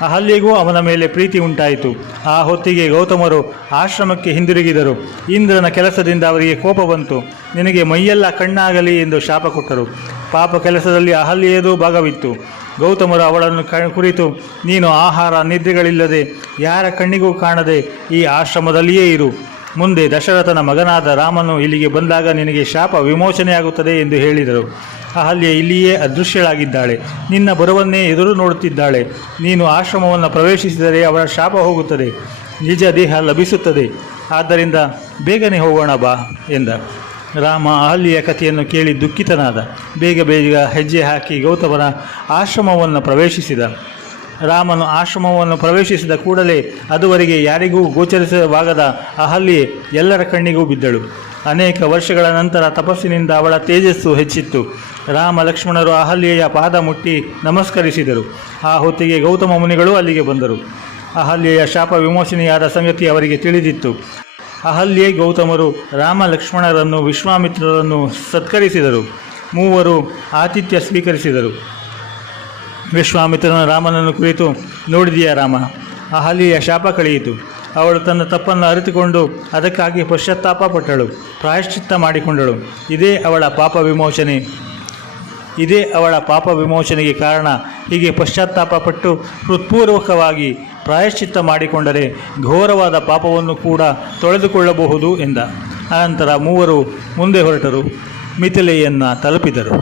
ಅಹಲ್ಯೆಗೂ ಅವನ ಮೇಲೆ ಪ್ರೀತಿ ಉಂಟಾಯಿತು. ಆ ಹೊತ್ತಿಗೆ ಗೌತಮರು ಆಶ್ರಮಕ್ಕೆ ಹಿಂದಿರುಗಿದರು. ಇಂದ್ರನ ಕೆಲಸದಿಂದ ಅವರಿಗೆ ಕೋಪ ಬಂತು. ನಿನಗೆ ಮೈಯೆಲ್ಲ ಕಣ್ಣಾಗಲಿ ಎಂದು ಶಾಪ ಕೊಟ್ಟರು. ಪಾಪ ಕೆಲಸದಲ್ಲಿ ಅಹಲ್ಯೆಯದೂ ಭಾಗವಿತ್ತು. ಗೌತಮರು ಅವಳನ್ನು ಕುರಿತು, ನೀನು ಆಹಾರ ನಿದ್ರೆಗಳಿಲ್ಲದೆ ಯಾರ ಕಣ್ಣಿಗೂ ಕಾಣದೆ ಈ ಆಶ್ರಮದಲ್ಲಿಯೇ ಇರು. ಮುಂದೆ ದಶರಥನ ಮಗನಾದ ರಾಮನು ಇಲ್ಲಿಗೆ ಬಂದಾಗ ನಿನಗೆ ಶಾಪ ವಿಮೋಚನೆಯಾಗುತ್ತದೆ ಎಂದು ಹೇಳಿದರು. ಅಹಲ್ಯೆ ಇಲ್ಲಿಯೇ ಅದೃಶ್ಯಳಾಗಿದ್ದಾಳೆ. ನಿನ್ನ ಬರುವನ್ನೇ ಎದುರು ನೋಡುತ್ತಿದ್ದಾಳೆ. ನೀನು ಆಶ್ರಮವನ್ನು ಪ್ರವೇಶಿಸಿದರೆ ಅವಳ ಶಾಪ ಹೋಗುತ್ತದೆ, ನಿಜ ದೇಹ ಲಭಿಸುತ್ತದೆ. ಆದ್ದರಿಂದ ಬೇಗನೆ ಹೋಗೋಣ ಬಾ ಎಂದ. ರಾಮ ಅಹಲ್ಯೆಯ ಕಥೆಯನ್ನು ಕೇಳಿ ದುಃಖಿತನಾದ. ಬೇಗ ಹೆಜ್ಜೆ ಹಾಕಿ ಗೌತಮನ ಆಶ್ರಮವನ್ನು ಪ್ರವೇಶಿಸಿದ. ರಾಮನು ಆಶ್ರಮವನ್ನು ಪ್ರವೇಶಿಸಿದ ಕೂಡಲೇ ಅದುವರೆಗೆ ಯಾರಿಗೂ ಗೋಚರಿಸವಾಗದ ಅಹಲ್ಯೆ ಎಲ್ಲರ ಕಣ್ಣಿಗೂ ಬಿದ್ದಳು. ಅನೇಕ ವರ್ಷಗಳ ನಂತರ ತಪಸ್ಸಿನಿಂದ ಅವಳ ತೇಜಸ್ಸು ಹೆಚ್ಚಿತ್ತು. ರಾಮ ಲಕ್ಷ್ಮಣರು ಅಹಲ್ಯೆಯ ಪಾದ ಮುಟ್ಟಿ ನಮಸ್ಕರಿಸಿದರು. ಆ ಹೊತ್ತಿಗೆ ಗೌತಮ ಮುನಿಗಳು ಅಲ್ಲಿಗೆ ಬಂದರು. ಅಹಲ್ಯೆಯ ಶಾಪ ವಿಮೋಚನೆಯಾದ ಸಂಗತಿ ಅವರಿಗೆ ತಿಳಿದಿತ್ತು. ಅಹಲ್ಯೆ ಗೌತಮರು ರಾಮ ಲಕ್ಷ್ಮಣರನ್ನು ವಿಶ್ವಾಮಿತ್ರರನ್ನು ಸತ್ಕರಿಸಿದರು. ಮೂವರು ಆತಿಥ್ಯ ಸ್ವೀಕರಿಸಿದರು. ವಿಶ್ವಾಮಿತ್ರನ ರಾಮನನ್ನು ಕುರಿತು, ನೋಡಿದೆಯಾ ರಾಮ, ಅಹಲ್ಯೆಯ ಶಾಪ ಕಳೆಯಿತು. ಅವಳು ತನ್ನ ತಪ್ಪನ್ನು ಅರಿತುಕೊಂಡು ಅದಕ್ಕಾಗಿ ಪಶ್ಚಾತ್ತಾಪ ಪಟ್ಟಳು, ಪ್ರಾಯಶ್ಚಿತ್ತ ಮಾಡಿಕೊಂಡಳು. ಇದೇ ಅವಳ ಪಾಪ ವಿಮೋಚನೆಗೆ ಕಾರಣ. ಹೀಗೆ ಪಶ್ಚಾತ್ತಾಪ ಪಟ್ಟು ಹೃತ್ಪೂರ್ವಕವಾಗಿ ಪ್ರಾಯಶ್ಚಿತ್ತ ಮಾಡಿಕೊಂಡರೆ ಘೋರವಾದ ಪಾಪವನ್ನು ಕೂಡ ತೊಳೆದುಕೊಳ್ಳಬಹುದು ಎಂದ. ಅನಂತರ ಮೂವರು ಮುಂದೆ ಹೊರಟರು. ಮಿಥಿಲೆಯನ್ನು ತಲುಪಿದರು.